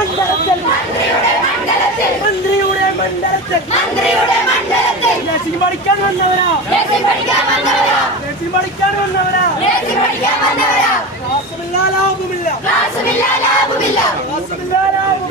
മണ്ഡലത്തിൽ. മന്ത്രിയുടെ മണ്ഡലത്തിൽ. ദേശീയ പഠിക്കാൻ വന്നവരാ. ദേശീയ പഠിക്കാൻ വന്നവരാ. ക്ലാസ്സുമില്ല ലാഭമില്ല ക്ലാസ്സുമില്ല ലാഭമില്ല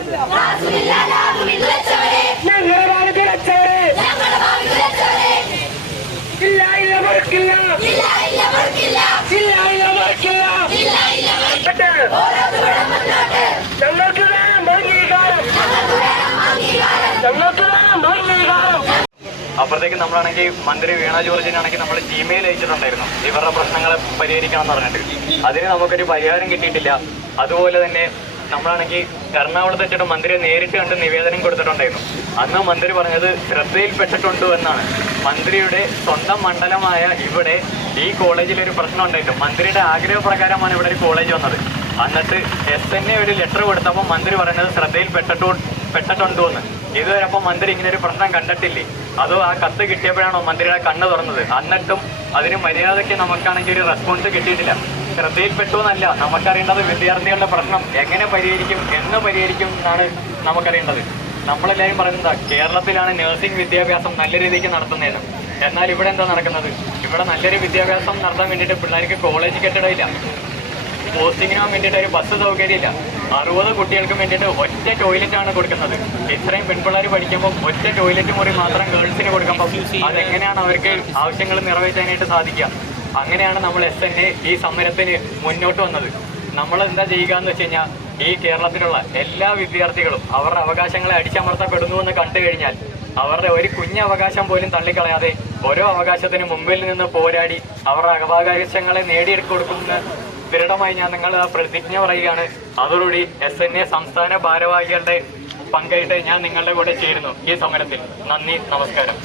അപ്പോഴത്തേക്ക് നമ്മളാണെങ്കിൽ മന്ത്രി വീണ ജോർജിനാണെങ്കിൽ നമ്മൾ ജിമെയിൽ അയച്ചിട്ടുണ്ടായിരുന്നു. ഇവരുടെ പ്രശ്നങ്ങളെ പരിഹരിക്കണം എന്ന് പറഞ്ഞിട്ട്. അതിന് നമുക്കൊരു പരിഹാരം കിട്ടിയിട്ടില്ല. അതുപോലെ തന്നെ നമ്മളാണെങ്കിൽ എറണാകുളത്ത് വെച്ചിട്ട് മന്ത്രിയെ നേരിട്ട് കണ്ട് നിവേദനം കൊടുത്തിട്ടുണ്ടായിരുന്നു. അന്ന് മന്ത്രി പറഞ്ഞത് ശ്രദ്ധയിൽപ്പെട്ടിട്ടുണ്ട് എന്നാണ്. മന്ത്രിയുടെ സ്വന്തം മണ്ഡലമായ ഇവിടെ ഈ കോളേജിൽ ഒരു പ്രശ്നം ഉണ്ടായിട്ട് മന്ത്രിയുടെ ആഗ്രഹപ്രകാരമാണ് ഇവിടെ ഒരു കോളേജ് വന്നത്. എന്നിട്ട് എസ് എൻ എ ഒരു ലെറ്റർ കൊടുത്തപ്പോൾ മന്ത്രി പറയുന്നത് ശ്രദ്ധയിൽപ്പെട്ടിട്ടു പെട്ടിട്ടുണ്ടോ എന്ന് ഇതുവരെ അപ്പൊ മന്ത്രി ഇങ്ങനെ ഒരു പ്രശ്നം കണ്ടിട്ടില്ലേ? അതോ ആ കത്ത് കിട്ടിയപ്പോഴാണോ മന്ത്രിയുടെ കണ്ണ് തുറന്നത്? എന്നിട്ടും അതിന് മര്യാദയ്ക്ക് നമുക്കാണെങ്കിൽ ഒരു റെസ്പോൺസ് കിട്ടിയിട്ടില്ല. ശ്രദ്ധയിൽപ്പെട്ടു എന്നല്ല നമുക്കറിയേണ്ടത് വിദ്യാർത്ഥികളുടെ പ്രശ്നം. എങ്ങനെ പരിഹരിക്കും എന്ന് പരിഹരിക്കും എന്നാണ് നമുക്കറിയേണ്ടത്. നമ്മളെല്ലാവരും പറയുന്നത് കേരളത്തിലാണ് നഴ്സിംഗ് വിദ്യാഭ്യാസം നല്ല രീതിക്ക് നടത്തുന്നതെന്ന്. എന്നാൽ ഇവിടെ എന്താ നടക്കുന്നത്? ഇവിടെ നല്ലൊരു വിദ്യാഭ്യാസം നടത്താൻ വേണ്ടിയിട്ട് പിള്ളേർക്ക് കോളേജ് കെട്ടിടമില്ല. പോസ്റ്റിങ്ങിന് വേണ്ടിയിട്ട് ഒരു ബസ് സൗകര്യമില്ല. അറുപത് കുട്ടികൾക്ക് വേണ്ടിയിട്ട് ഒറ്റ ടോയ്ലറ്റ് ആണ് കൊടുക്കുന്നത്. ഇത്രയും പെൺപിള്ളേർ പഠിക്കുമ്പോൾ ഒറ്റ ടോയ്ലറ്റ് മുറി മാത്രം ഗേൾസിന് കൊടുക്കുമ്പോൾ അതെങ്ങനെയാണ് അവർക്ക് ആവശ്യങ്ങൾ നിറവേറ്റാനായിട്ട് സാധിക്കുക? അങ്ങനെയാണ് നമ്മൾ എസ് എൻ ഈ സമരത്തിന് മുന്നോട്ട് വന്നത്. നമ്മൾ എന്താ ചെയ്യുക എന്ന് വെച്ച് കഴിഞ്ഞാൽ ഈ കേരളത്തിലുള്ള എല്ലാ വിദ്യാർത്ഥികളും അവരുടെ അവകാശങ്ങളെ അടിച്ചമർത്തപ്പെടുന്നു എന്ന് കണ്ടു കഴിഞ്ഞാൽ അവരുടെ ഒരു കുഞ്ഞു അവകാശം പോലും തള്ളിക്കളയാതെ ഓരോ അവകാശത്തിന് മുമ്പിൽ നിന്ന് പോരാടി അവരുടെ അവകാശങ്ങളെ നേടിയെടുക്കൊടുക്കുന്ന ദൃഢമായി ഞാൻ നിങ്ങൾ പ്രതിജ്ഞ പറയുകയാണ്. അതോടുകൂടി എസ് എൻ എ സംസ്ഥാന ഭാരവാഹികളുടെ പങ്കായിട്ട് ഞാൻ നിങ്ങളുടെ കൂടെ ചേരുന്നു ഈ സമരത്തിൽ. നന്ദി നമസ്കാരം.